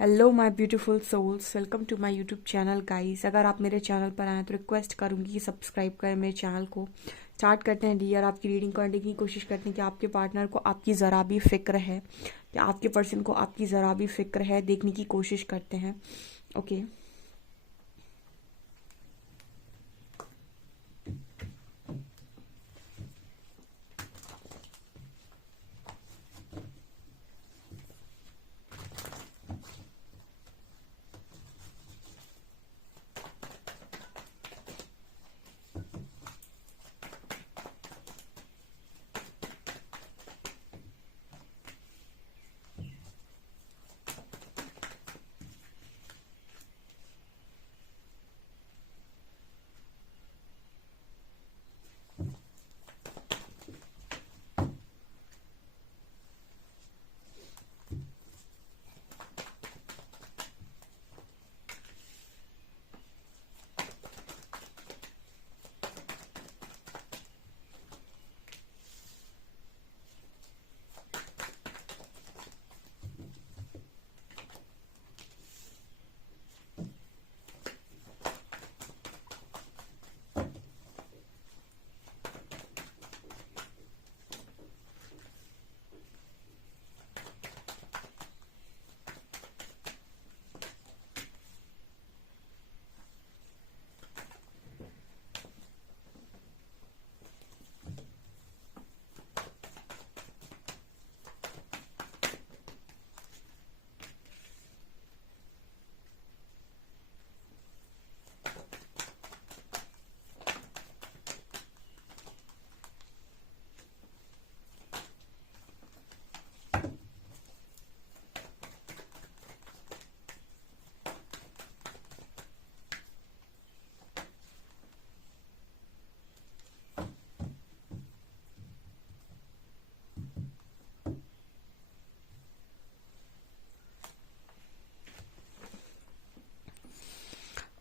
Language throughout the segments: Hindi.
Hello my beautiful souls, welcome to my YouTube channel guys. अगर आप मेरे चैनल पर आए तो रिक्वेस्ट करूंगी कि सब्सक्राइब करें मेरे चैनल को। स्टार्ट करते हैं डियर। आपकी रीडिंग करने की कोशिश करते हैं कि आपके पार्टनर को आपकी ज़रा भी फिक्र है, कि आपके पर्सन को आपकी ज़रा भी फिक्र है, देखने की कोशिश करते हैं। ओके।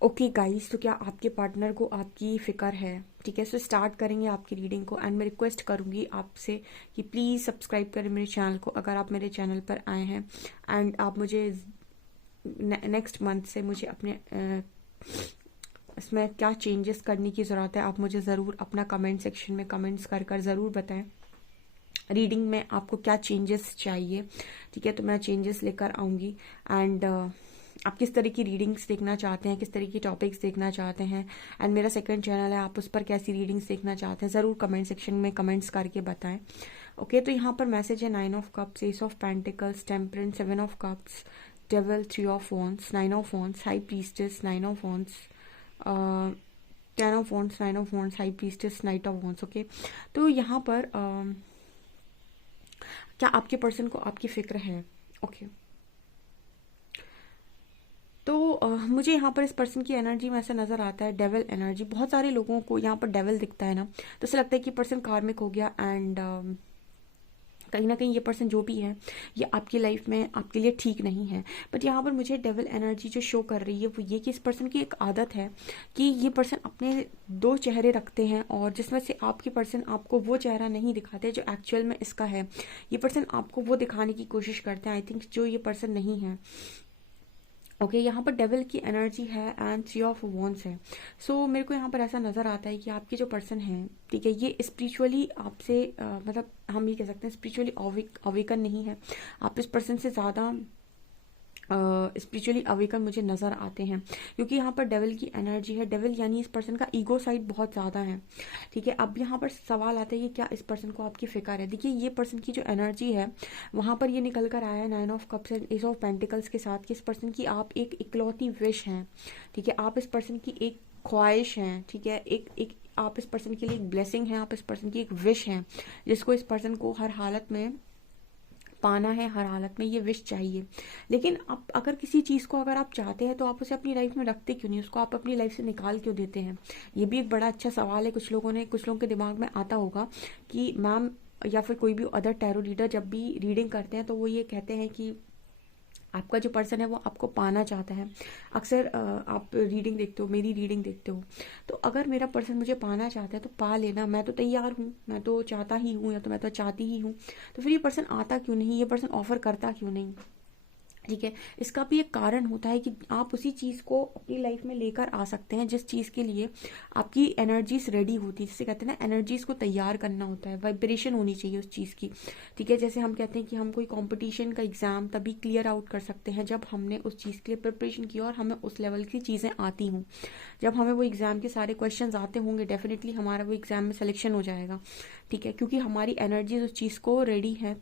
ओके गाइस, तो क्या आपके पार्टनर को आपकी फ़िक्र है? ठीक है, सो स्टार्ट करेंगे आपकी रीडिंग को। एंड मैं रिक्वेस्ट करूँगी आपसे कि प्लीज़ सब्सक्राइब करें मेरे चैनल को अगर आप मेरे चैनल पर आए हैं। एंड आप मुझे नेक्स्ट मंथ से मुझे अपने इसमें क्या चेंजेस करने की ज़रूरत है, आप मुझे ज़रूर अपना कमेंट सेक्शन में कमेंट्स कर कर ज़रूर बताएं। रीडिंग में आपको क्या चेंजेस चाहिए, ठीक है, तो मैं चेंजेस लेकर आऊँगी। एंड आप किस तरह की रीडिंग्स देखना चाहते हैं, किस तरह की टॉपिक्स देखना चाहते हैं। एंड मेरा सेकंड चैनल है, आप उस पर कैसी रीडिंग्स देखना चाहते हैं, ज़रूर कमेंट सेक्शन में कमेंट्स करके बताएं। ओके, तो यहाँ पर मैसेज है 9 of cups, S of pentacles, temperance, 7 of cups, devil, 3 of wands, 9 of wands, high priestess, 9 of wands, 10 of wands, 9 of wands, high priestess, night of wands. Okay, तो यहाँ पर क्या आपके पर्सन को आपकी फिक्र है? ओके। तो मुझे यहाँ पर इस पर्सन की एनर्जी में ऐसा नज़र आता है, डेविल एनर्जी। बहुत सारे लोगों को यहाँ पर डेविल दिखता है ना, तो ऐसा लगता है कि पर्सन कार्मिक हो गया। एंड कहीं ना कहीं ये पर्सन जो भी है, ये आपकी लाइफ में आपके लिए ठीक नहीं है। बट यहाँ पर मुझे डेविल एनर्जी जो शो कर रही है वो ये कि इस पर्सन की एक आदत है कि ये पर्सन अपने दो चेहरे रखते हैं, और जिसमें से आपके पर्सन आपको वो चेहरा नहीं दिखाते जो एक्चुअल में इसका है। ये पर्सन आपको वो दिखाने की कोशिश करते हैं, आई थिंक, जो ये पर्सन नहीं है। ओके, यहाँ पर डेविल की एनर्जी है एंड 3 ऑफ वॉन्ड्स है। सो मेरे को यहाँ पर ऐसा नज़र आता है कि आपके जो पर्सन हैं, ठीक है, ये स्पिरिचुअली आपसे मतलब हम ये कह सकते हैं स्पिरिचुअली अवेकन नहीं है। आप इस पर्सन से ज़्यादा स्पिरिचुअली अवेकन मुझे नज़र आते हैं, क्योंकि यहाँ पर डेविल की एनर्जी है। डेविल यानी इस पर्सन का ईगो साइड बहुत ज़्यादा है। ठीक है, अब यहाँ पर सवाल आता है कि क्या इस पर्सन को आपकी फिक्र है। देखिए, ये पर्सन की जो एनर्जी है वहाँ पर ये निकल कर आया है 9 of cups and S of pentacles के साथ, कि इस पर्सन की आप एक इकलौती विश हैं। ठीक है, आप इस पर्सन की एक ख्वाहिश हैं। ठीक है, एक एक आप इस पर्सन के लिए एक ब्लेसिंग है, आप इस पर्सन की एक विश हैं, जिसको इस पर्सन को हर हालत में पाना है, हर हालत में ये विश चाहिए। लेकिन आप अगर किसी चीज़ को अगर आप चाहते हैं तो आप उसे अपनी लाइफ में रखते क्यों नहीं, उसको आप अपनी लाइफ से निकाल क्यों देते हैं? ये भी एक बड़ा अच्छा सवाल है। कुछ लोगों के दिमाग में आता होगा कि मैम, या फिर कोई भी अदर टैरो रीडर जब भी रीडिंग करते हैं तो वो ये कहते हैं कि आपका जो पर्सन है वो आपको पाना चाहता है। अक्सर आप रीडिंग देखते हो, मेरी रीडिंग देखते हो, तो अगर मेरा पर्सन मुझे पाना चाहता है तो पा लेना, मैं तो तैयार हूँ, मैं तो चाहता ही हूँ, या तो मैं तो चाहती ही हूँ। तो फिर ये पर्सन आता क्यों नहीं, ये पर्सन ऑफर करता क्यों नहीं? ठीक है। इसका भी एक कारण होता है कि आप उसी चीज़ को अपनी लाइफ में लेकर आ सकते हैं जिस चीज़ के लिए आपकी एनर्जीज रेडी होती है। जिसे कहते हैं ना, एनर्जीज को तैयार करना होता है, वाइब्रेशन होनी चाहिए उस चीज़ की। ठीक है, जैसे हम कहते हैं कि हम कोई कंपटीशन का एग्ज़ाम तभी क्लियर आउट कर सकते हैं जब हमने उस चीज़ के लिए प्रिपरेशन की और हमें उस लेवल की चीज़ें आती हों। जब हमें वो एग्ज़ाम के सारे क्वेश्चन आते होंगे, डेफिनेटली हमारा वो एग्ज़ाम में सिलेक्शन हो जाएगा। ठीक है, क्योंकि हमारी एनर्जीज उस चीज़ को रेडी है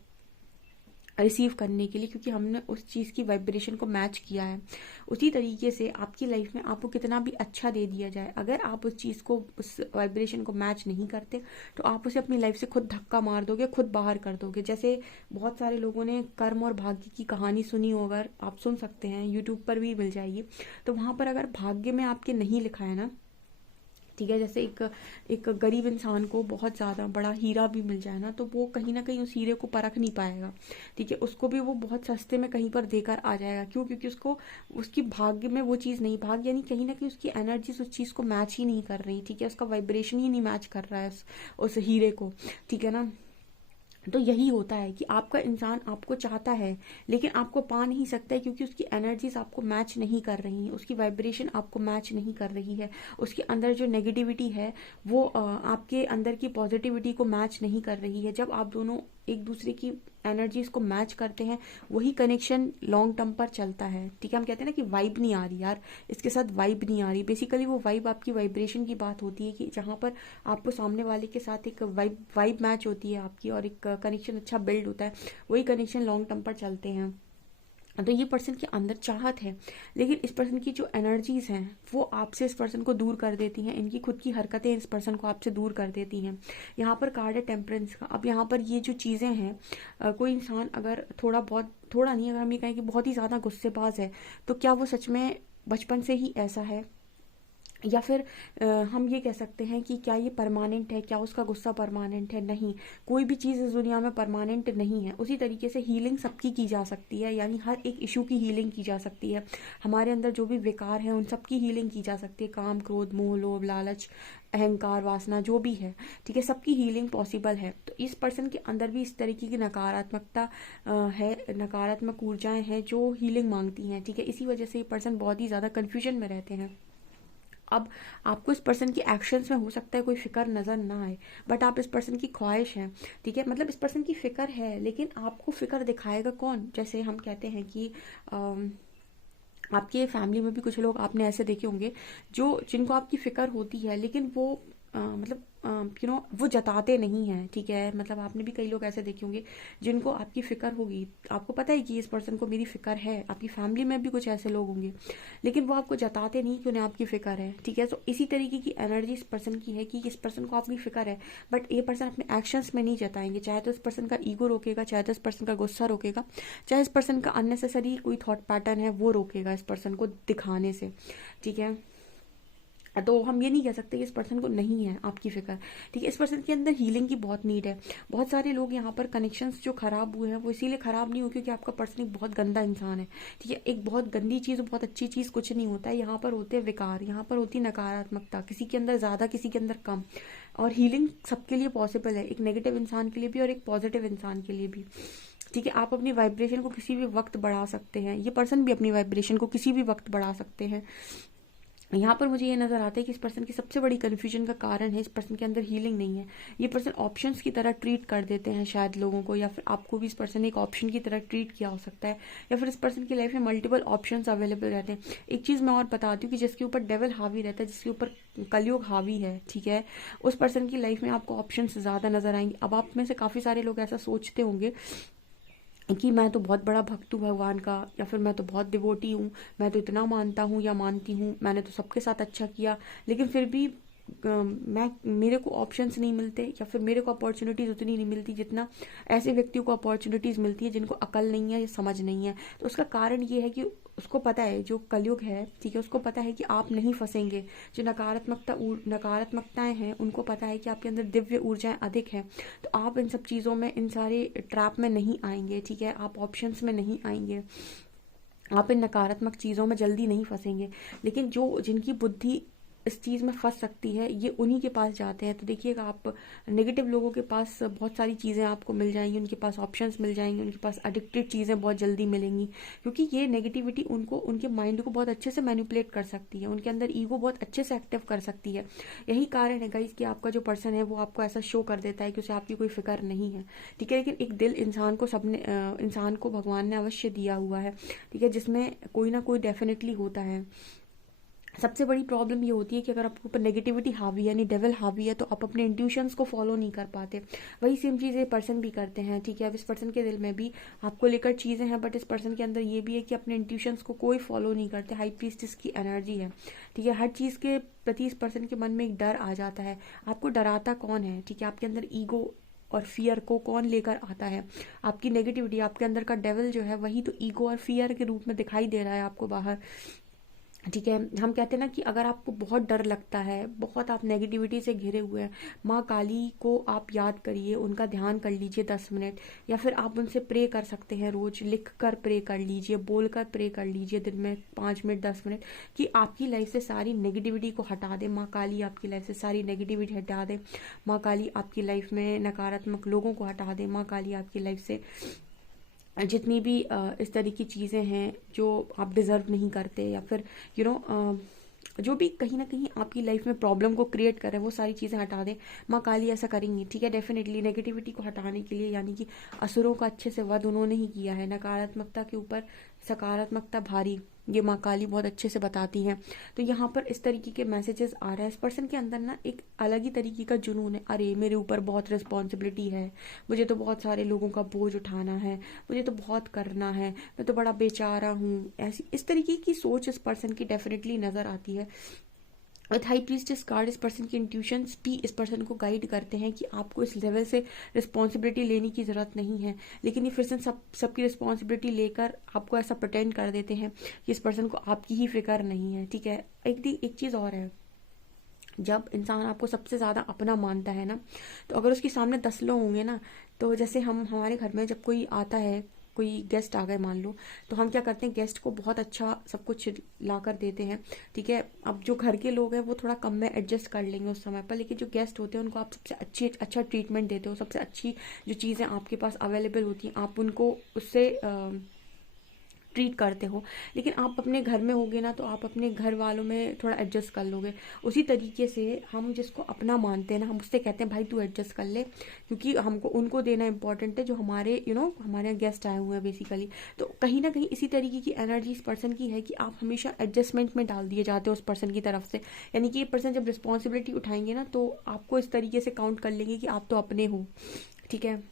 रिसीव करने के लिए, क्योंकि हमने उस चीज़ की वाइब्रेशन को मैच किया है। उसी तरीके से आपकी लाइफ में आपको कितना भी अच्छा दे दिया जाए, अगर आप उस चीज़ को, उस वाइब्रेशन को मैच नहीं करते, तो आप उसे अपनी लाइफ से खुद धक्का मार दोगे, खुद बाहर कर दोगे। जैसे बहुत सारे लोगों ने कर्म और भाग्य की कहानी सुनी हो, अगर आप सुन सकते हैं, यूट्यूब पर भी मिल जाएगी। तो वहाँ पर अगर भाग्य में आपके नहीं लिखा है ना, ठीक है, जैसे एक गरीब इंसान को बहुत ज़्यादा बड़ा हीरा भी मिल जाए ना, तो वो कहीं ना कहीं उस हीरे को परख नहीं पाएगा। ठीक है, उसको भी वो बहुत सस्ते में कहीं पर देकर आ जाएगा। क्यों? क्योंकि उसको, उसकी भाग्य में वो चीज़ नहीं, भाग्य यानी कहीं ना कहीं उसकी एनर्जी उस चीज़ को मैच ही नहीं कर रही। ठीक है, उसका वाइब्रेशन ही नहीं मैच कर रहा है उस हीरे को। ठीक है ना। तो यही होता है कि आपका इंसान आपको चाहता है, लेकिन आपको पा नहीं सकता है, क्योंकि उसकी एनर्जीज आपको मैच नहीं कर रही हैं, उसकी वाइब्रेशन आपको मैच नहीं कर रही है, उसके अंदर जो नेगेटिविटी है वो आपके अंदर की पॉजिटिविटी को मैच नहीं कर रही है। जब आप दोनों एक दूसरे की एनर्जीज को मैच करते हैं, वही कनेक्शन लॉन्ग टर्म पर चलता है। ठीक है, हम कहते हैं ना कि वाइब नहीं आ रही यार, इसके साथ वाइब नहीं आ रही। बेसिकली वो वाइब आपकी वाइब्रेशन की बात होती है, कि जहाँ पर आपको सामने वाले के साथ एक वाइब मैच होती है आपकी, और एक कनेक्शन अच्छा बिल्ड होता है, वही कनेक्शन लॉन्ग टर्म पर चलते हैं। तो ये पर्सन के अंदर चाहत है, लेकिन इस पर्सन की जो एनर्जीज हैं वो आपसे इस पर्सन को दूर कर देती हैं, इनकी खुद की हरकतें इस पर्सन को आपसे दूर कर देती हैं। यहाँ पर कार्ड है टेम्परेंस का। अब यहाँ पर ये जो चीज़ें हैं, कोई इंसान अगर थोड़ा बहुत, थोड़ा नहीं, अगर हम ये कहें कि बहुत ही ज़्यादा गुस्सेबाज है, तो क्या वो सच में बचपन से ही ऐसा है? या फिर हम ये कह सकते हैं कि क्या ये परमानेंट है, क्या उसका गुस्सा परमानेंट है? नहीं, कोई भी चीज़ इस दुनिया में परमानेंट नहीं है। उसी तरीके से हीलिंग सबकी की जा सकती है, यानी हर एक इशू की हीलिंग की जा सकती है। हमारे अंदर जो भी विकार है उन सब की हीलिंग की जा सकती है। काम, क्रोध, मोह, लोभ, लालच, अहंकार, वासना, जो भी है, ठीक है, सबकी हीलिंग पॉसिबल है। तो इस पर्सन के अंदर भी इस तरीके की नकारात्मकता है, नकारात्मक ऊर्जाएं हैं जो हीलिंग मांगती हैं। ठीक है, इसी वजह से ये पर्सन बहुत ही ज़्यादा कन्फ्यूजन में रहते हैं। अब आपको इस पर्सन की एक्शंस में हो सकता है कोई फिक्र नज़र ना आए, बट आप इस पर्सन की ख्वाहिश हैं। ठीक है, मतलब इस पर्सन की फिक्र है, लेकिन आपको फिक्र दिखाएगा कौन? जैसे हम कहते हैं कि आपके फैमिली में भी कुछ लोग आपने ऐसे देखे होंगे, जो जिनको आपकी फिक्र होती है, लेकिन वो मतलब वो जताते नहीं हैं। ठीक है, मतलब आपने भी कई लोग ऐसे देखे होंगे जिनको आपकी फिक्र होगी, आपको पता है कि इस पर्सन को मेरी फिक्र है। आपकी फैमिली में भी कुछ ऐसे लोग होंगे, लेकिन वो आपको जताते नहीं कि उन्हें आपकी फिक्र है। ठीक है, तो इसी तरीके की एनर्जी इस पर्सन की है कि इस पर्सन को आपकी फिक्र है, बट ये पर्सन अपने एक्शंस में नहीं जताएंगे। चाहे तो इस पर्सन का ईगो रोकेगा, चाहे तो इस पर्सन का गुस्सा रोकेगा, चाहे इस पर्सन का अननेसेसरी कोई थॉट पैटर्न है वो रोकेगा इस पर्सन को दिखाने से। ठीक है, तो हम ये नहीं कह सकते कि इस पर्सन को नहीं है आपकी फिक्र। ठीक है, इस पर्सन के अंदर हीलिंग की बहुत नीड है। बहुत सारे लोग यहाँ पर कनेक्शंस जो खराब हुए हैं वो इसीलिए खराब नहीं हुए क्योंकि आपका पर्सन एक बहुत गंदा इंसान है। ठीक है, एक बहुत गंदी चीज़, बहुत अच्छी चीज़ कुछ नहीं होता है। यहाँ पर होते हैं विकार, यहाँ पर होती नकारात्मकता, किसी के अंदर ज़्यादा, किसी के अंदर कम। और हीलिंग सबके लिए पॉसिबल है, एक नेगेटिव इंसान के लिए भी और एक पॉजिटिव इंसान के लिए भी। ठीक है, आप अपनी वाइब्रेशन को किसी भी वक्त बढ़ा सकते हैं, ये पर्सन भी अपनी वाइब्रेशन को किसी भी वक्त बढ़ा सकते हैं। यहाँ पर मुझे ये नज़र आता है कि इस पर्सन की सबसे बड़ी कन्फ्यूजन का कारण है, इस पर्सन के अंदर हीलिंग नहीं है। ये पर्सन ऑप्शंस की तरह ट्रीट कर देते हैं शायद लोगों को, या फिर आपको भी इस पर्सन ने एक ऑप्शन की तरह ट्रीट किया हो सकता है, या फिर इस पर्सन की लाइफ में मल्टीपल ऑप्शंस अवेलेबल रहते हैं। एक चीज़ मैं और बताती हूँ कि जिसके ऊपर डेविल हावी रहता है, जिसके ऊपर कलयुग हावी है, ठीक है, उस पर्सन की लाइफ में आपको ऑप्शंस ज़्यादा नजर आएंगे। अब आप में से काफ़ी सारे लोग ऐसा सोचते होंगे कि मैं तो बहुत बड़ा भक्त हूँ भगवान का, या फिर मैं तो बहुत डिवोटी हूँ, मैं तो इतना मानता हूँ या मानती हूँ, मैंने तो सबके साथ अच्छा किया, लेकिन फिर भी मेरे को ऑप्शंस नहीं मिलते, या फिर मेरे को अपॉर्चुनिटीज़ उतनी नहीं मिलती जितना ऐसे व्यक्तियों को अपॉर्चुनिटीज़ मिलती है जिनको अकल नहीं है या समझ नहीं है। तो उसका कारण ये है कि उसको पता है, जो कलयुग है, ठीक है, उसको पता है कि आप नहीं फंसेंगे। जो नकारात्मकताएं हैं उनको पता है कि आपके अंदर दिव्य ऊर्जाएं अधिक है, तो आप इन सब चीज़ों में, इन सारे ट्रैप में नहीं आएंगे। ठीक है, आप ऑप्शंस में नहीं आएंगे, आप इन नकारात्मक चीज़ों में जल्दी नहीं फंसेंगे। लेकिन जो जिनकी बुद्धि इस चीज़ में फंस सकती है, ये उन्हीं के पास जाते हैं। तो देखिएगा, आप नेगेटिव लोगों के पास बहुत सारी चीज़ें आपको मिल जाएंगी, उनके पास ऑप्शंस मिल जाएंगे, उनके पास एडिक्टेड चीज़ें बहुत जल्दी मिलेंगी, क्योंकि ये नेगेटिविटी उनको, उनके माइंड को बहुत अच्छे से मैनिपुलेट कर सकती है, उनके अंदर ईगो बहुत अच्छे से एक्टिव कर सकती है। यही कारण है गाइस कि आपका जो पर्सन है वो आपको ऐसा शो कर देता है कि उसे आपकी कोई फिक्र नहीं है, ठीक है। लेकिन एक दिल इंसान को सबने इंसान को भगवान ने अवश्य दिया हुआ है, ठीक है, जिसमें कोई ना कोई डेफिनेटली होता है। सबसे बड़ी प्रॉब्लम ये होती है कि अगर आपके ऊपर नेगेटिविटी हावी है, यानी डेविल हावी है, तो आप अपने इंट्यूशंस को फॉलो नहीं कर पाते। वही सेम चीज़ ये पर्सन भी करते हैं, ठीक है। अब इस पर्सन के दिल में भी आपको लेकर चीज़ें हैं, बट इस पर्सन के अंदर ये भी है कि अपने इंट्यूशंस को कोई फॉलो नहीं करते। हाई प्रीस्टिस की एनर्जी है, ठीक है। हर चीज़ के प्रति इस पर्सन के मन में एक डर आ जाता है। आपको डराता कौन है, ठीक है, आपके अंदर ईगो और फियर को कौन लेकर आता है? आपकी नेगेटिविटी, आपके अंदर का डेविल जो है वही तो ईगो और फियर के रूप में दिखाई दे रहा है आपको बाहर, ठीक है। हम कहते हैं ना कि अगर आपको बहुत डर लगता है, बहुत आप नेगेटिविटी से घिरे हुए हैं, माँ काली को आप याद करिए, उनका ध्यान कर लीजिए 10 मिनट, या फिर आप उनसे प्रे कर सकते हैं, रोज लिख कर प्रे कर लीजिए, बोल कर प्रे कर लीजिए दिन में 5 मिनट 10 मिनट, कि आपकी लाइफ से सारी नेगेटिविटी को हटा दे। माँ काली आपकी लाइफ से सारी नेगेटिविटी हटा दे, माँ काली आपकी लाइफ में नकारात्मक लोगों को हटा दे, माँ काली आपकी लाइफ से जितनी भी इस तरह की चीज़ें हैं जो आप डिज़र्व नहीं करते, या फिर यू नो जो भी कहीं ना कहीं आपकी लाइफ में प्रॉब्लम को क्रिएट कर रहे हैं, वो सारी चीज़ें हटा दें। माँ काली ऐसा करेंगी, ठीक है, डेफिनेटली नेगेटिविटी को हटाने के लिए, यानी कि असुरों का अच्छे से वध उन्होंने ही किया है, नकारात्मकता के ऊपर सकारात्मकता भारी, ये माँ काली बहुत अच्छे से बताती हैं। तो यहाँ पर इस तरीके के मैसेजेस आ रहा है, इस पर्सन के अंदर ना एक अलग ही तरीके का जुनून है। अरे मेरे ऊपर बहुत रिस्पॉन्सिबिलिटी है, मुझे तो बहुत सारे लोगों का बोझ उठाना है, मुझे तो बहुत करना है, मैं तो बड़ा बेचारा हूँ, ऐसी इस तरीके की सोच इस पर्सन की डेफिनेटली नजर आती है। विथ हाई प्रीस्टेस कार्ड, इस पर्सन के इंट्यूशंस भी इस पर्सन को गाइड करते हैं कि आपको इस लेवल से रिस्पॉन्सिबिलिटी लेने की ज़रूरत नहीं है, लेकिन ये पर्सन सबकी रिस्पॉन्सिबिलिटी लेकर आपको ऐसा प्रटेंड कर देते हैं कि इस पर्सन को आपकी ही फिक्र नहीं है, ठीक है। एक चीज़ और है, जब इंसान आपको सबसे ज़्यादा अपना मानता है ना, तो अगर उसके सामने 10 लोग होंगे ना, तो जैसे हम हमारे घर में जब कोई आता है, कोई गेस्ट आ गए मान लो, तो हम क्या करते हैं, गेस्ट को बहुत अच्छा सब कुछ ला कर देते हैं, ठीक है। अब जो घर के लोग हैं वो थोड़ा कम में एडजस्ट कर लेंगे उस समय पर, लेकिन जो गेस्ट होते हैं उनको आप सबसे अच्छा ट्रीटमेंट देते हो, सबसे अच्छी जो चीज़ें आपके पास अवेलेबल होती हैं आप उनको उससे ट्रीट करते हो। लेकिन आप अपने घर में होगे ना, तो आप अपने घर वालों में थोड़ा एडजस्ट कर लोगे। उसी तरीके से हम जिसको अपना मानते हैं ना, हम उससे कहते हैं भाई तू एडजस्ट कर ले, क्योंकि हमको उनको देना इंपॉर्टेंट है, जो हमारे हमारे यहाँ गेस्ट आए हुए हैं बेसिकली। तो कहीं ना कहीं इसी तरीके की एनर्जी इस पर्सन की है कि आप हमेशा एडजस्टमेंट में डाल दिए जाते हो उस पर्सन की तरफ से। यानी कि ये पर्सन जब रिस्पॉन्सिबिलिटी उठाएंगे ना, तो आपको इस तरीके से काउंट कर लेंगे कि आप तो अपने हो, ठीक है।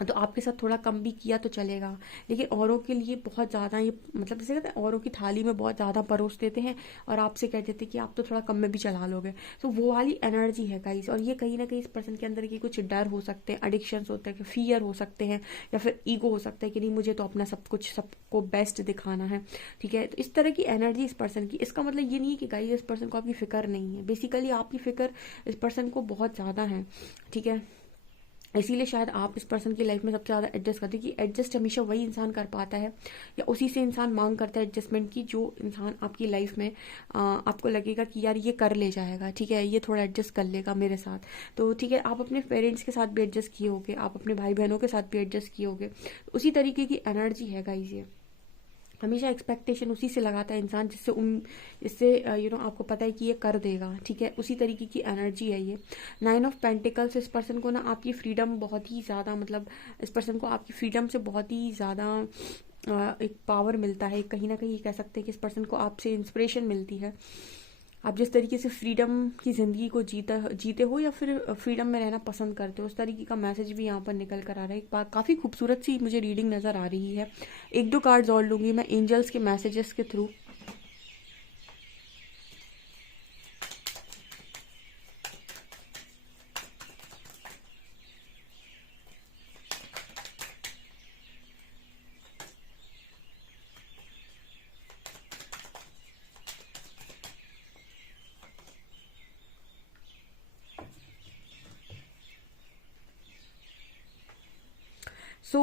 तो आपके साथ थोड़ा कम भी किया तो चलेगा, लेकिन औरों के लिए बहुत ज़्यादा, ये मतलब जैसे कहते हैं औरों की थाली में बहुत ज़्यादा परोस देते हैं, और आपसे कह देते हैं कि आप तो थोड़ा कम में भी चला लोगे। तो वो वाली एनर्जी है गाइस, और ये कहीं ना कहीं इस पर्सन के अंदर के कुछ डर हो सकते हैं, एडिक्शंस होते हैं, फियर हो सकते हैं, या फिर ईगो हो सकता है कि नहीं मुझे तो अपना सब कुछ सबको बेस्ट दिखाना है, ठीक है। तो इस तरह की एनर्जी इस पर्सन की, इसका मतलब ये नहीं है कि गाइस इस पर्सन को आपकी फिक्र नहीं है, बेसिकली आपकी फिक्र इस पर्सन को बहुत ज़्यादा है, ठीक है। इसीलिए शायद आप इस पर्सन की लाइफ में सबसे ज़्यादा एडजस्ट करते हैं, कि एडजस्ट हमेशा वही इंसान कर पाता है, या उसी से इंसान मांग करता है एडजस्टमेंट की, जो इंसान आपकी लाइफ में आपको लगेगा कि यार ये कर ले जाएगा, ठीक है, ये थोड़ा एडजस्ट कर लेगा मेरे साथ। तो ठीक है, आप अपने पेरेंट्स के साथ भी एडजस्ट किए होगे, आप अपने भाई बहनों के साथ भी एडजस्ट किए होगे, उसी तरीके की एनर्जी है गाइस ये। हमेशा एक्सपेक्टेशन उसी से लगाता है इंसान, जिससे आपको पता है कि ये कर देगा, ठीक है। उसी तरीके की एनर्जी है ये। 9 ऑफ पेंटिकल्स, इस पर्सन को ना आपकी फ्रीडम बहुत ही ज़्यादा, मतलब इस पर्सन को आपकी फ्रीडम से बहुत ही ज़्यादा एक पावर मिलता है, कहीं ना कहीं कह सकते हैं कि इस पर्सन को आपसे इंस्पिरेशन मिलती है। आप जिस तरीके से फ्रीडम की ज़िंदगी को जीते हो, या फिर फ्रीडम में रहना पसंद करते हो, उस तरीके का मैसेज भी यहाँ पर निकल कर आ रहा है। एक बात काफ़ी खूबसूरत सी मुझे रीडिंग नज़र आ रही है। एक दो कार्ड्स और लूँगी मैं एंजल्स के मैसेजेस के थ्रू। सो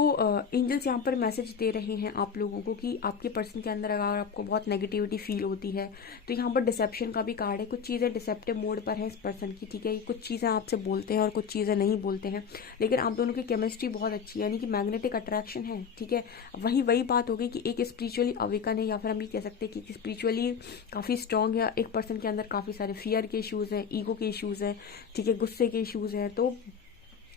एंजल्स यहाँ पर मैसेज दे रहे हैं आप लोगों को कि आपके पर्सन के अंदर अगर आपको बहुत नेगेटिविटी फील होती है तो यहाँ पर डिसेप्शन का भी कार्ड है। कुछ चीज़ें डिसेप्टिव मोड पर है इस पर्सन की, ठीक है। कुछ चीज़ें आपसे बोलते हैं और कुछ चीज़ें नहीं बोलते हैं, लेकिन आप दोनों की केमिस्ट्री बहुत अच्छी है, यानी कि मैग्नेटिक अट्रैक्शन है, ठीक है। वही बात हो गई कि एक स्पिरिचुअली अवेकन है, या फिर हम ये कह सकते हैं कि स्पिरिचुअली काफ़ी स्ट्रॉन्ग है। एक पर्सन के अंदर काफ़ी सारे फियर के इशूज़ हैं, ईगो के इशूज़ हैं, ठीक है, गुस्से के इशूज़ हैं। तो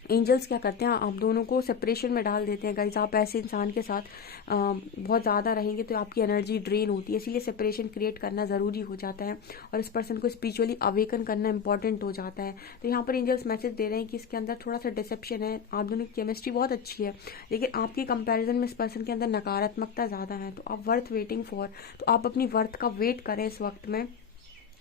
एंजल्स क्या करते हैं, आप दोनों को सेपरेशन में डाल देते हैं। गाइस, आप ऐसे इंसान के साथ बहुत ज़्यादा रहेंगे तो आपकी एनर्जी ड्रेन होती है, इसीलिए सेपरेशन क्रिएट करना ज़रूरी हो जाता है और इस पर्सन को स्पिरिचुअली अवेकन करना इंपॉर्टेंट हो जाता है। तो यहाँ पर एंजल्स मैसेज दे रहे हैं कि इसके अंदर थोड़ा सा डिसेप्शन है, आप दोनों की केमिस्ट्री बहुत अच्छी है, लेकिन आपके कंपैरिजन में इस पर्सन के अंदर नकारात्मकता ज़्यादा है। तो आप वर्थ वेटिंग फॉर, तो आप अपनी वर्थ का वेट करें इस वक्त में।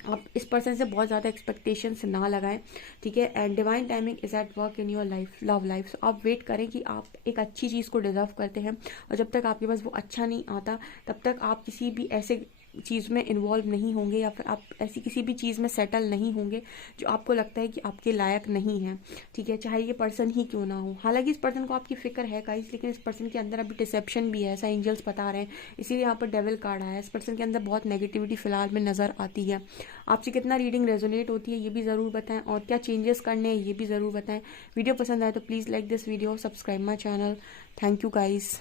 आप इस पर्सन से बहुत ज़्यादा एक्सपेक्टेशंस ना लगाएं, ठीक है। And divine timing is at work in your life, love life. So आप वेट करें कि आप एक अच्छी चीज़ को डिजर्व करते हैं, और जब तक आपके पास वो अच्छा नहीं आता तब तक आप किसी भी ऐसे चीज़ में इन्वॉल्व नहीं होंगे, या फिर आप ऐसी किसी भी चीज़ में सेटल नहीं होंगे जो आपको लगता है कि आपके लायक नहीं है, ठीक है, चाहे ये पर्सन ही क्यों ना हो। हालांकि इस पर्सन को आपकी फिक्र है गाइस, लेकिन इस पर्सन के अंदर अभी डिसेप्शन भी है, ऐसा एंजल्स बता रहे हैं। इसीलिए यहाँ पर डेविल कार्ड आया है। इस पर्सन के अंदर बहुत नेगेटिविटी फिलहाल में नज़र आती है। आपसे कितना रीडिंग रेजोनेट होती है ये भी ज़रूर बताएं, और क्या चेंजेस करने हैं ये भी ज़रूर बताएं। वीडियो पसंद आए तो please like this video, subscribe my channel. Thank you guys.